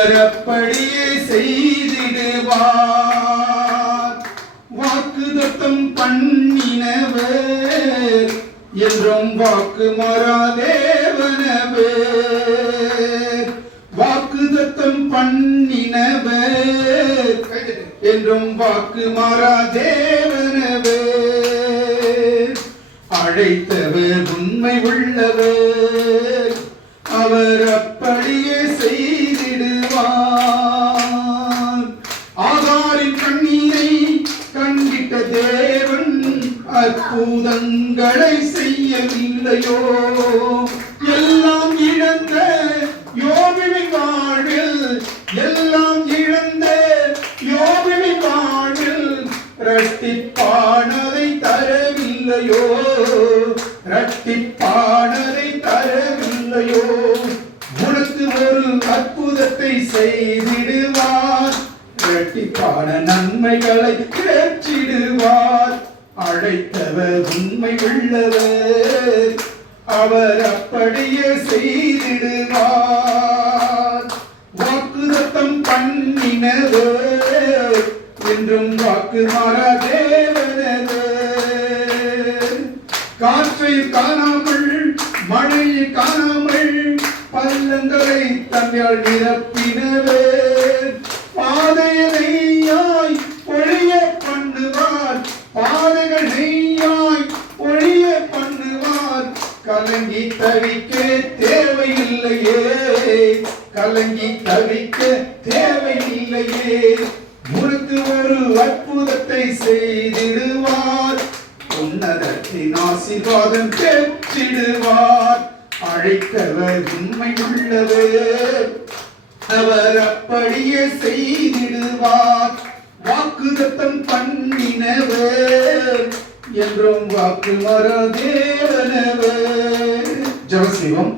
அப்படியே செய்திடுவார். வாக்குதத்தம் பண்ணினவர் என்றும் வாக்கு மாறாதேவனவே. வாக்குதத்தம் பண்ணினவர் என்றும் வாக்கு மாறாதேவனவே. அழைத்தவர் உண்மை உள்ளவர், அவர் அப்படியே செய்திடுவார். ஆகாரின் கண்ணீரை கண்டிட்ட தேவன் அற்புதங்களை செய்யவில்லையோ? எல்லாம் இழந்த யோபுவின் வாழ்வில், எல்லாம் இழந்த யோபுவின் வாழ்வில் இரட்டிப்பானதை தரவில்லையோ? இரட்டிப்பானதை தரவில்லையோ? உனக்கு ஒரு அற்புதத்தை செய்திடுவார், இரட்டிப்பான நன்மைகளை பெற்றிடுவார். அழைத்தவர் உண்மை உள்ளவர், அவர் அப்படியே செய்திடுவார். வாக்குதத்தம் பண்ணினவர் என்றும் வாக்கு மாறாதேவனவே. காற்றை காணாமல் மழையை காணாமல் பள்ளங்களை தன்னால் நிரப்பினவர். பாதையை நெய்யாய் பொழிய பண்ணுவார், பாதைகள் நெய்யாய் பொழிய பண்ணுவார். கலங்கி தவிக்க தேவையில்லையே, கலங்கி தவிக்க தேவையில்லையே. உனக்கு ஒரு அற்புதத்தை செய்திடுவார், உன்னதத்தின் ஆசீர்வாதம் பெற்றிடுவார். அழைத்தவர் உண்மை உள்ளவர், அவர் அப்படியே செய்திடுவார். வாக்குதத்தம் பண்ணினவர் என்றும் வாக்கு மாறாதேவனவர். ஜெபம் செய்வோம்.